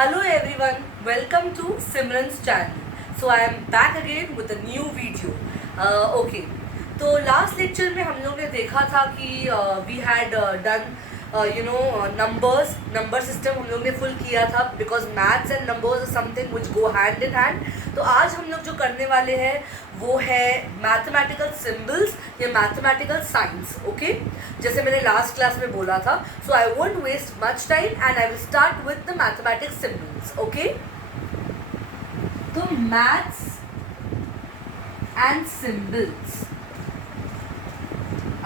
Hello everyone, welcome to Simran's channel. So I am back again with a new video. Okay, तो last lecture में हम लोग ने देखा था कि we had done number system हम लोग ने फुल किया था because maths and numbers are something which go hand in hand. तो आज हम लोग जो करने वाले हैं वो है मैथमेटिकल सिम्बल्स या मैथमेटिकल साइंस. ओके, जैसे मैंने लास्ट क्लास में बोला था. So I won't waste much time and I will start with the mathematics symbols. Okay, तो मैथ्स एंड सिम्बल्स.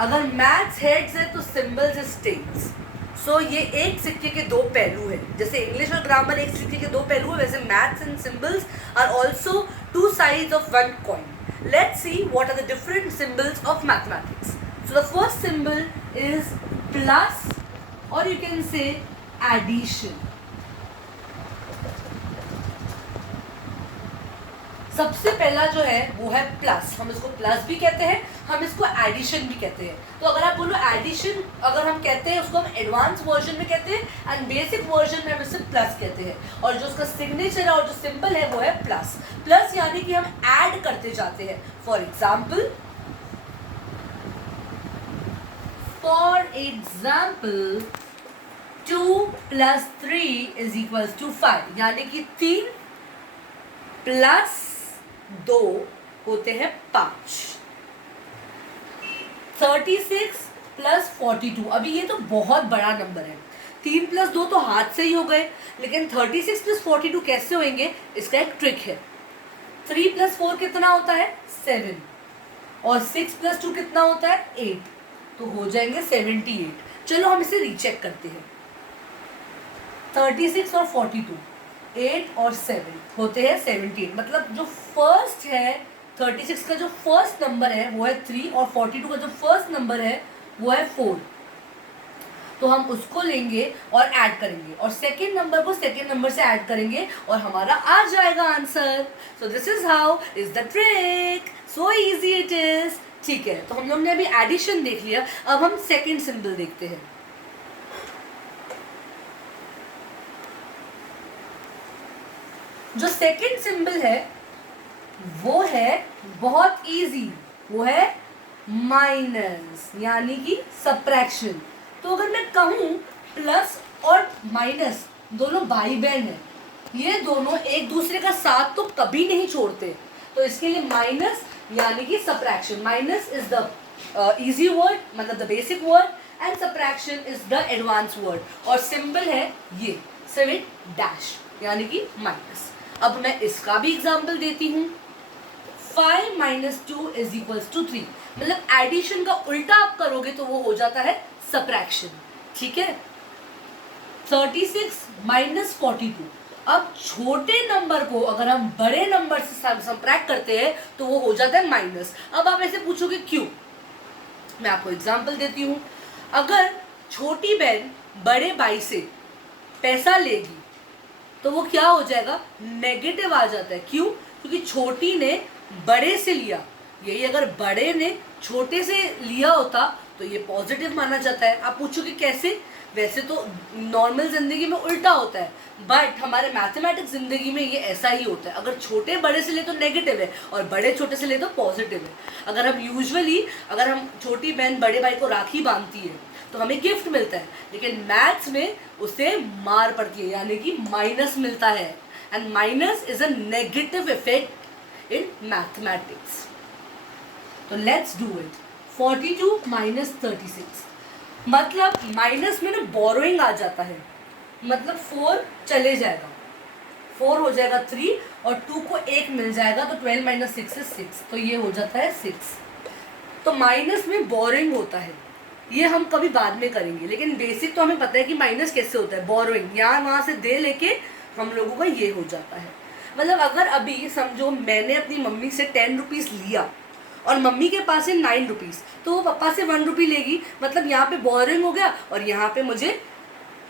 अगर मैथ्स हेड्स है तो सिम्बल्स इज टेल्स. सो ये एक सिक्के के दो पहलू है. जैसे इंग्लिश और ग्रामर एक सिक्के के दो पहलू है, वैसे maths and symbols are also two sides of one coin. Let's see what are the different symbols of mathematics. So the first symbol is plus or you can say addition. सबसे पहला जो है वो है प्लस. हम इसको plus भी कहते हैं, हम इसको एडिशन भी कहते हैं. तो अगर आप बोलो एडिशन, अगर हम कहते हैं उसको हम एडवांस वर्जन में कहते हैं एंड बेसिक वर्जन में हम इसे प्लस कहते हैं. और जो उसका सिग्नेचर है और जो सिंबल है वो है प्लस. प्लस यानी कि हम ऐड करते जाते हैं. For example 2 + 3 = 5. यानी कि 3 + 2 होते हैं 5. 36 + 42. अभी ये तो बहुत बड़ा नंबर है. 3 + 2 तो हाथ से ही हो गए, लेकिन 36 + 42 कैसे होंगे, इसका एक ट्रिक है. 3 + 4 कितना होता है 7 और 6 + 2 कितना होता है 8. तो हो जाएंगे 78. चलो हम इसे रीचेक करते हैं. 36 और 42, 8 और 7 होते हैं 78. मतलब जो फर्स्ट है 36 का जो फर्स्ट नंबर है वो है 3 और 42 का जो फर्स्ट नंबर है वो है 4. तो हम उसको लेंगे और ऐड करेंगे और सेकेंड नंबर को सेकेंड नंबर से ऐड करेंगे और हमारा आ जाएगा answer. So this is how is the trick. So easy it is. ठीक है, तो हम लोग ने अभी एडिशन देख लिया. अब हम सेकेंड सिंबल देखते हैं. जो सेकेंड सिंबल है वो है बहुत इजी, वो है माइनस यानी कि सब्ट्रैक्शन. तो अगर मैं कहूँ प्लस और माइनस दोनों भाई बहन हैं, ये दोनों एक दूसरे का साथ तो कभी नहीं छोड़ते. तो इसके लिए माइनस यानी कि subtraction. Minus is the easy word, मतलब the basic word, and subtraction is the advance word. और सिंबल है ये विद डैश यानी कि माइनस. अब मैं इसका भी एग्जाम्पल देती हूँ. 5 - 2 = 3. मतलब एडिशन का उल्टा आप करोगे तो वो हो जाता है सब्ट्रैक्शन. ठीक है. 36 - 42. अब छोटे नंबर को अगर हम बड़े नंबर से सब्ट्रैक्ट करते हैं तो वो हो जाता है माइनस. अब आप ऐसे पूछोगे क्यों. मैं आपको एग्जाम्पल देती हूँ. अगर छोटी बहन बड़े भाई से पैसा लेगी तो वो क्या हो जाएगा, नेगेटिव आ जाता है. क्यों, क्योंकि छोटी ने बड़े से लिया. यही अगर बड़े ने छोटे से लिया होता तो ये पॉजिटिव माना जाता है. आप पूछोगे कैसे. वैसे तो नॉर्मल जिंदगी में उल्टा होता है, बट हमारे मैथमेटिक्स जिंदगी में ये ऐसा ही होता है. अगर छोटे बड़े से ले तो नेगेटिव है और बड़े छोटे से ले तो पॉजिटिव है. अगर हम छोटी बहन बड़े भाई को राखी बांधती है तो हमें गिफ्ट मिलता है, लेकिन मैथ्स में उसे मार पड़ती है यानी कि माइनस मिलता है. And minus is a negative effect in mathematics. तो लेट्स डू इट. 42 - 36. मतलब माइनस में ना बोरोइंग आ जाता है, मतलब 4 चले जाएगा, 4 हो जाएगा 3 और 2 को 1 मिल जाएगा. तो 12 - 6 is 6. तो ये हो जाता है 6. तो माइनस में बोरोइंग होता है, ये हम कभी बाद में करेंगे, लेकिन बेसिक तो हमें पता है कि माइनस कैसे होता है. बोरोइंग, यहाँ वहाँ से दे लेके हम लोगों का ये हो जाता है. मतलब अगर अभी समझो मैंने अपनी मम्मी से 10 रुपीज़ लिया और मम्मी के पास है 9 रुपीज़, तो वो पापा से 1 रुपी लेगी. मतलब यहाँ पे बोरोइंग हो गया और यहाँ पे मुझे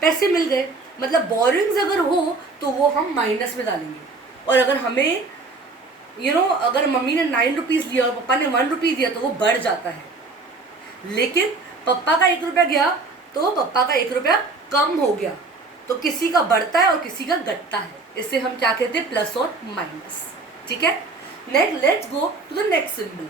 पैसे मिल गए. मतलब बोरोइंग्स अगर हो तो वो हम माइनस में डालेंगे. और अगर हमें अगर मम्मी ने 9 रुपीज़ लिया और पापा ने 1 रुपी दिया तो वो बढ़ जाता है. लेकिन पप्पा का 1 रुपया गया तो पप्पा का 1 रुपया कम हो गया. तो किसी का बढ़ता है और किसी का घटता है, इसे हम क्या कहते हैं, प्लस और माइनस। ठीक है, next let's go to the next symbol.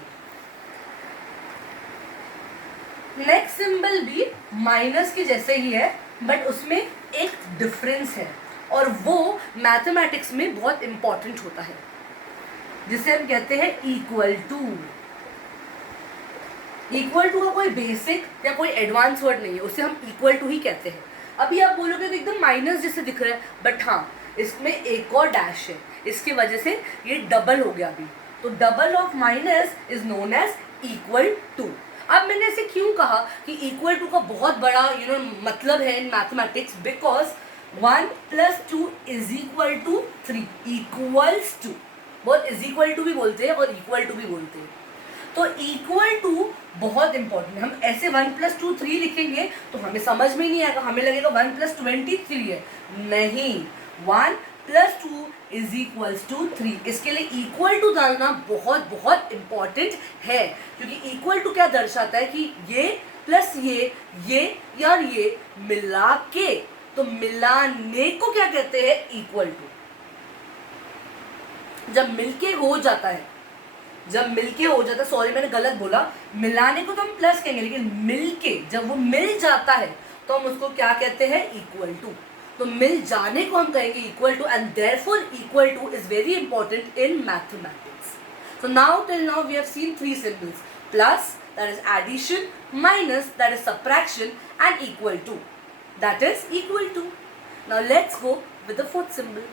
Next symbol भी माइनस के जैसे ही है, बट उसमें एक डिफरेंस है और वो मैथमेटिक्स में बहुत इंपॉर्टेंट होता है, जिसे हम कहते हैं इक्वल टू। इक्वल टू का कोई बेसिक या कोई एडवांस वर्ड नहीं है, उसे हम इक्वल टू ही कहते हैं। अभी आप बोलोगे तो एकदम माइनस जैसे दिख रहा है, बट हाँ इसमें एक और डैश है, इसकी वजह से ये डबल हो गया अभी। तो double of minus is known as equal to. अब मैंने ऐसे क्यों कहा कि इक्वल टू का बहुत बड़ा मतलब है in mathematics, because 1 + 2 is equal to 3, equals to. बहुत इज इक्वल टू भी बोलते हैं और इक्वल टू भी बोलते हैं। तो इक्वल टू बहुत इंपॉर्टेंट है। हम ऐसे 1 + 2 3 लिखेंगे तो हमें समझ में नहीं आएगा, हमें लगेगा 1 + 23 है। नहीं, 1 + 2 इज इक्वल्स टू 3। इसके लिए इक्वल टू डालना बहुत बहुत इंपॉर्टेंट है, क्योंकि इक्वल टू क्या दर्शाता है कि ये प्लस ये और ये मिला के, तो मिलाने को क्या कहते हैं, इक्वल टू। जब मिलके हो जाता है, सॉरी मैंने गलत बोला, मिलाने को तो हम प्लस कहेंगे, लेकिन मिलके जब वो मिल जाता है तो हम उसको क्या कहते हैं, इक्वल टू। तो मिल जाने को हम कहेंगे equal to, and therefore equal to is very important in mathematics. So now till now we have seen 3 symbols, plus that is addition, minus that is subtraction, and equal to that is equal to. Now let's go with the fourth symbol.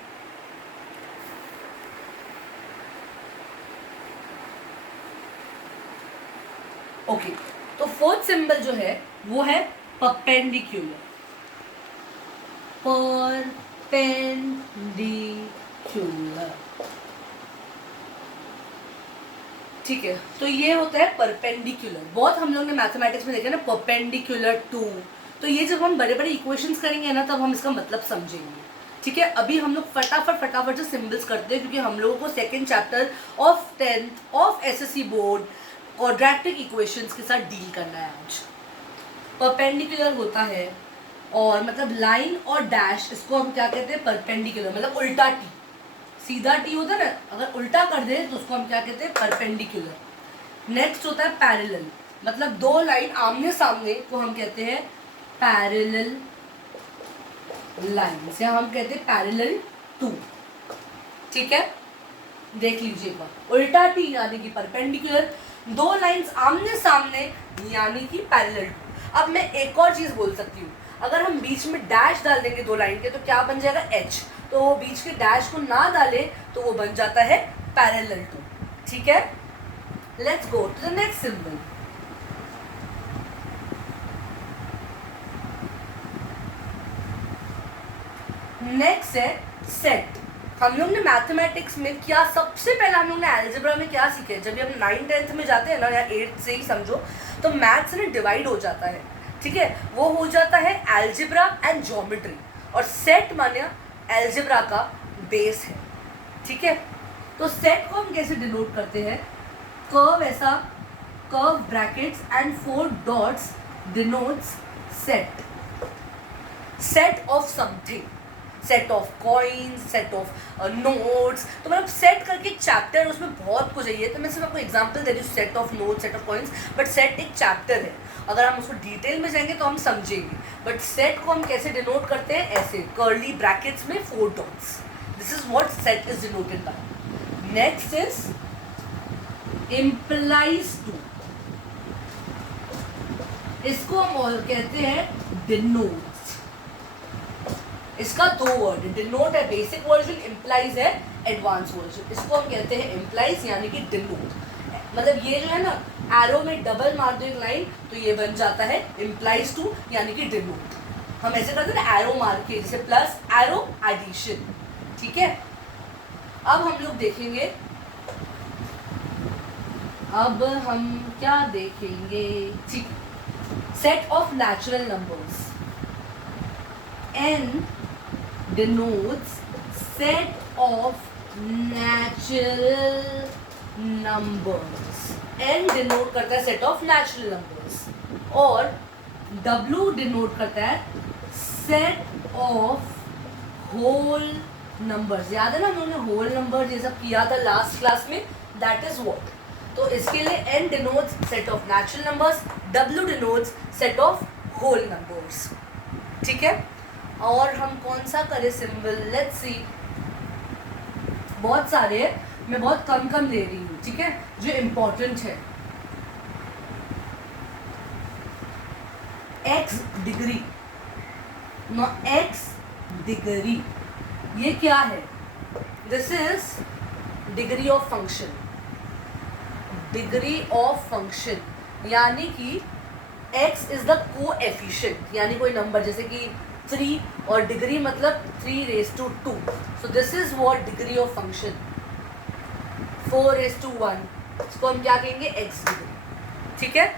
Okay, तो fourth symbol जो है वो है perpendicular. Perpendicular, ठीक है। तो ये होता है परपेंडिकुलर। बहुत हम लोग ने मैथमेटिक्स में देखा ना, परपेंडिकुलर टू। तो ये जब हम बड़े बड़े इक्वेशंस करेंगे ना, तब हम इसका मतलब समझेंगे। ठीक है, अभी हम लोग फटाफट जो सिंबल्स करते हैं, क्योंकि हम लोगों को second chapter of 10th of SSC board quadratic equations के साथ डील करना है आज। परपेंडिकुलर होता है, और मतलब लाइन और डैश, इसको हम क्या कहते हैं, परपेंडिकुलर, मतलब उल्टा टी। सीधा टी होता है ना, अगर उल्टा कर दे तो उसको हम क्या कहते हैं, परपेंडिकुलर। नेक्स्ट होता है पैरेलल, मतलब दो लाइन आमने सामने को हम कहते हैं पैरेलल लाइन्स, या हम कहते हैं पैरेलल टू। ठीक है, देख लीजिएगा, उल्टा टी यानी कि परपेंडिकुलर, दो लाइंस आमने सामने यानी कि पैरेलल टू। अब मैं एक और चीज बोल सकती हूँ, अगर हम बीच में डैश डाल देंगे दो लाइन के, तो क्या बन जाएगा, एच। तो वो बीच के डैश को ना डाले तो वो बन जाता है पैरेलल टू। ठीक है, let's go to the next symbol. नेक्स्ट है सेट। हम लोग ने मैथमेटिक्स में क्या सबसे पहले हम लोग ने अलजेब्रा में क्या सीखे, जब भी हम 9th-10th में जाते हैं ना, या 8th से ही समझो, तो मैथ्स ने डिवाइड हो जाता है। ठीक है, वो हो जाता है अलजेब्रा एंड ज्योमेट्री, और सेट माने अलजेब्रा का बेस है। ठीक है, तो सेट को हम कैसे डिनोट करते हैं, कर्व, ऐसा curve brackets and 4 dots denotes set. Set of something, set of coins, set of notes. तो मतलब सेट करके चैप्टर, उसमें बहुत कुछ है। तो मैं सिर्फ आपको एग्जांपल दे रही हूँ, set of notes, set of coins, but set एक चैप्टर है। अगर हम उसको डिटेल में जाएंगे तो हम समझेंगे, बट सेट को हम कैसे डिनोट करते हैं, ऐसे कर्ली ब्रैकेट्स में 4 dots. This is what set is denoted by. Next is implies to, इसको हम और कहते हैं डिनोट। इसका 2 वर्ड, डिनोट है बेसिक वर्जन, इम्प्लाइज है एडवांस वर्जन। इसको हम कहते हैं इम्प्लाइज यानी कि डिनोट। मतलब ये जो है ना, एरो में डबल मार दो एक लाइन तो ये बन जाता है इम्प्लाइज टू यानी कि डिनोट। हम ऐसे करते हैं ना, एरो मार के, जैसे प्लस एरो एडिशन। ठीक है, अब हम लोग देखेंगे, अब हम क्या देखेंगे, ठीक, set of natural numbers. n denotes set of natural numbers। n denote करता है set of natural numbers, और w denote करता है set of होल नंबर्स, याद है ना हम लोगों ने होल नंबर ये सब किया था लास्ट क्लास में, दैट इज व्हाट। तो इसके लिए n denotes set of natural numbers, w denotes set of whole numbers, ठीक है। और हम कौन सा करें सिंबल, लेट्स सी, बहुत सारे हैं, मैं बहुत कम कम ले रही हूँ, ठीक है, जो इम्पोर्टेंट है। x degree, no x degree, ये क्या है, this is degree of function, degree of function, यानी कि x इज द कोएफिशिएंट, यानी कोई नंबर जैसे कि 3 और डिग्री मतलब 3⁻², so this is what degree of function. 4⁻1, इसको हम क्या कहेंगे, x डिग्री, ठीक है।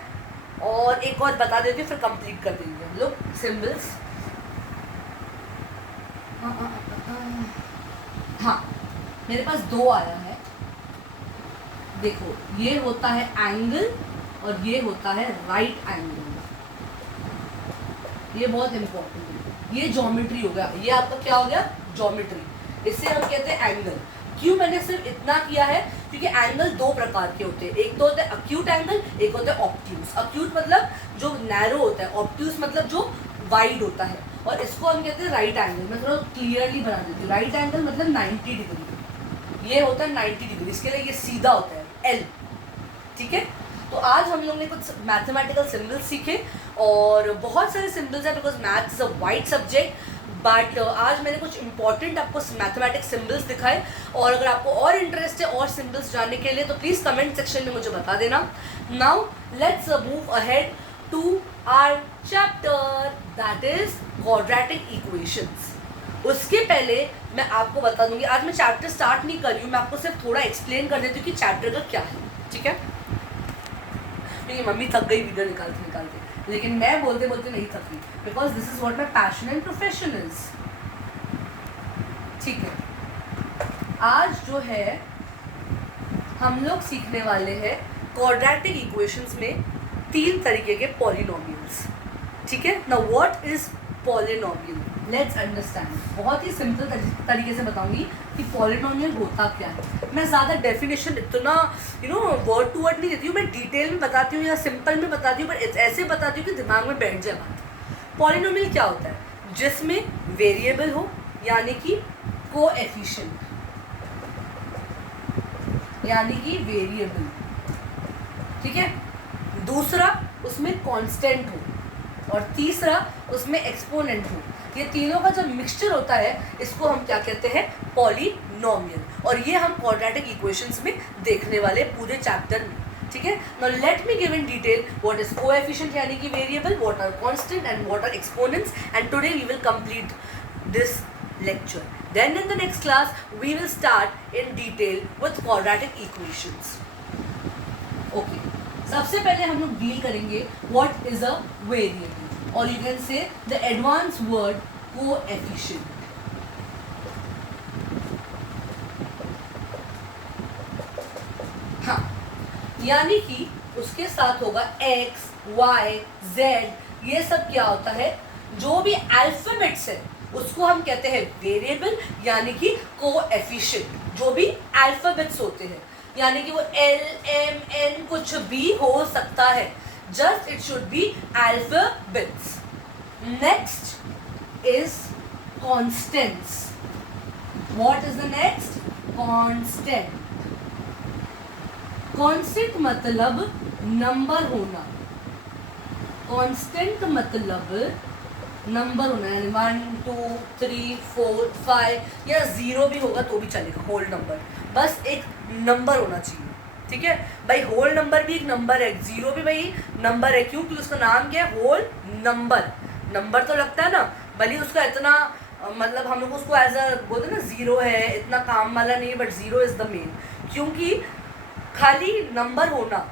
और एक और बता देती हूँ, फिर कंप्लीट कर देंगे हम लोग सिंबल्स। हाँ, मेरे पास 2 आया है, देखो, ये होता है एंगल और ये होता है राइट एंगल, ये बहुत इंपॉर्टेंट है, ये ज्योमेट्री हो गया, ये आपका क्या हो गया, ज्योमेट्री, इसे हम कहते हैं एंगल। क्यों मैंने सिर्फ इतना किया है, क्योंकि एंगल 2 प्रकार के होते हैं, एक तो होता है अक्यूट एंगल, एक होता है ऑब्ट्यूज। अक्यूट मतलब जो नैरो होता है, ऑब्ट्यूज मतलब जो वाइड होता है, और इसको हम कहते हैं राइट एंगल। मैं थोड़ा क्लियरली बना देती हूँ, राइट एंगल मतलब 90 डिग्री, ये होता है 90 डिग्री, इसके लिए ये सीधा होता है L, ठीक है। तो आज हम लोग ने कुछ मैथमेटिकल सिंबल्स सीखे, और बहुत सारे सिंबल्स हैं, because maths is a wide subject, but आज मैंने कुछ इंपॉर्टेंट आपको मैथमेटिक्स सिंबल्स दिखाए। और अगर आपको और इंटरेस्ट है और सिंबल्स जानने के लिए, तो प्लीज़ कमेंट सेक्शन में मुझे बता देना। Now let's move ahead to our chapter, that is quadratic equations. उसके पहले मैं आपको बता दूंगी, आज मैं चैप्टर स्टार्ट नहीं कर रही हूँ, मैं आपको सिर्फ थोड़ा एक्सप्लेन कर देती हूँ कि चैप्टर का क्या है, ठीक है। क्योंकि मम्मी थक गई वीडियो निकालते, लेकिन मैं बोलते बोलते नहीं थकी, because this is what my passion and profession is, ठीक है। आज जो है हम लोग सीखने वाले हैं क्वाड्रेटिक इक्वेशंस में 3 तरीके के पॉलिनोमियल्स, ठीक है। Now what is polynomial, let's understand. बहुत ही सिंपल तरीके से बताऊंगी कि पॉलिनोमियल होता क्या है। मैं ज़्यादा डेफिनेशन इतना वर्ड टू वर्ड नहीं देती हूँ, मैं डिटेल में बताती हूँ या सिंपल में बताती हूँ, बट ऐसे बताती हूँ कि दिमाग में बैठ जाए बात। पॉलिनोमियल क्या होता है, जिसमें वेरिएबल हो, यानी कि कोएफिशिएंट, यानी कि वेरिएबल, ठीक है। दूसरा उसमें कांस्टेंट हो, और तीसरा उसमें एक्सपोनेंट हो। ये तीनों का जब मिक्सचर होता है, इसको हम क्या कहते हैं, पॉलिनोमियल। और ये हम क्वाड्रेटिक इक्वेशंस में देखने वाले पूरे चैप्टर में, ठीक है। Now let me give in detail what is coefficient यानी कि variable, what are constant and what are exponents, and today we will complete this lecture. Then in the next class we will start in detail with quadratic equations. Okay. सबसे पहले हम लोग deal करेंगे what is a variable, or you can say the advanced word coefficient. हाँ, यानी कि उसके साथ होगा x, y, z, ये सब क्या होता है, जो भी अल्फाबेट्स है उसको हम कहते हैं वेरिएबल, यानी कि कोएफिशिएंट। जो भी अल्फाबेट्स होते हैं, यानी कि वो L, M, N कुछ भी हो सकता है, just it should be alphabets. Next is constants. What is the next, constant. Constant मतलब नंबर होना, कांस्टेंट मतलब नंबर होना है, 1 2 3 4 5 या 0 भी होगा तो भी चलेगा, होल नंबर, बस एक नंबर होना चाहिए, ठीक है भाई। होल नंबर भी एक नंबर है, 0 भी भाई नंबर है, क्योंकि उसका नाम क्या है, होल नंबर। नंबर तो लगता है ना, भले उसका इतना मतलब हम लोग उसको एज अ बोलते हैं ना, 0 है, इतना काम वाला नहीं है, बट 0 इज द मेन। क्योंकि खाली नंबर होना,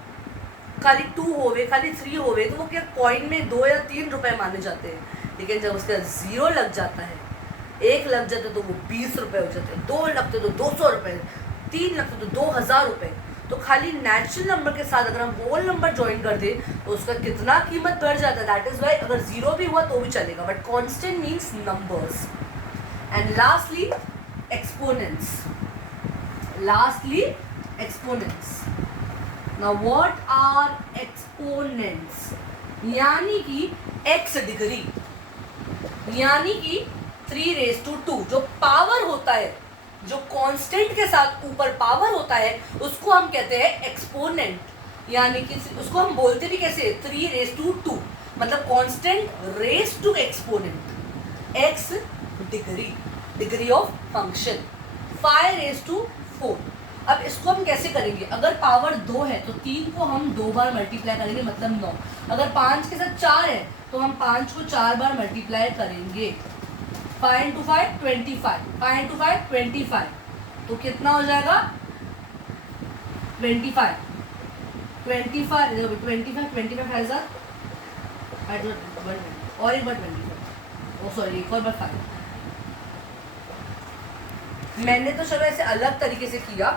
खाली 2 होवे, खाली 3 होवे, तो वो क्या कॉइन में 2 या 3 रुपए माने जाते हैं। लेकिन जब उसका 0 लग जाता है, 1 लग जाता है तो वो 20 रुपए हो जाते हैं, 2 लगते तो 200 रुपए, 3 लगते तो 2000 रुपए। तो खाली नेचुरल नंबर के साथ अगर हम होल नंबर ज्वाइन कर दे तो उसका कितना कीमत बढ़ जाता है। दैट इज वाई अगर 0 भी हुआ तो भी चलेगा, but constant means numbers. and lastly exponents. Now what are exponents? यानी कि x डिग्री, यानी कि 3⁻², जो पावर होता है, जो कांस्टेंट के साथ ऊपर पावर होता है, उसको हम कहते हैं एक्सपोनेंट। यानी कि उसको हम बोलते भी कैसे, 3⁻², मतलब constant raise to exponent, x degree of function 5⁻⁴। अब इसको हम कैसे करेंगे, अगर पावर 2 है तो 3 को हम 2 बार मल्टीप्लाई करेंगे, मतलब 9। अगर 5 के साथ 4 है तो हम 5 को 4 बार मल्टीप्लाई करेंगे। 5 × 5 25, 5 × 5 25, तो कितना हो जाएगा 25 हैज़ और एक बार 25, सॉरी एक और बार 5। मैंने तो चलो ऐसे अलग तरीके से किया,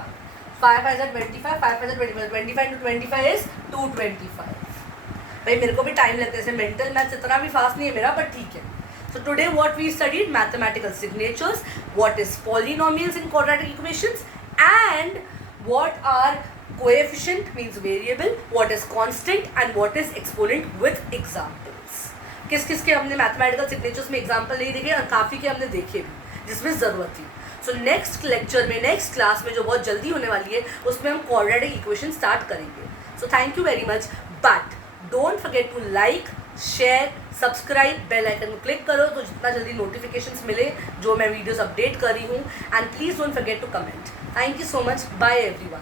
5 हैज़ 25, 5 हैज़ 25, 25 × 25 इज 225। भाई मेरे को भी टाइम लगता है, ऐसे मेंटल मैथ्स इतना भी फास्ट नहीं है मेरा, बट ठीक है। So today what we studied, mathematical signatures, what is polynomials in quadratic equations, and what are coefficient means variable, what is constant and what is exponent with examples. किस किस के हमने mathematical signatures में example नहीं देखे और काफ़ी के हमने देखे भी जिसमें ज़रूरत थी। So next lecture में, next class में जो बहुत जल्दी होने वाली है, उसमें हम quadratic equation start करेंगे। So thank you very much, but don't forget to like, share, subscribe, bell icon को क्लिक करो तो जितना जल्दी नोटिफिकेशंस मिले जो मैं वीडियोस अपडेट कर रही हूँ, and please don't forget to comment. Thank you so much, bye everyone.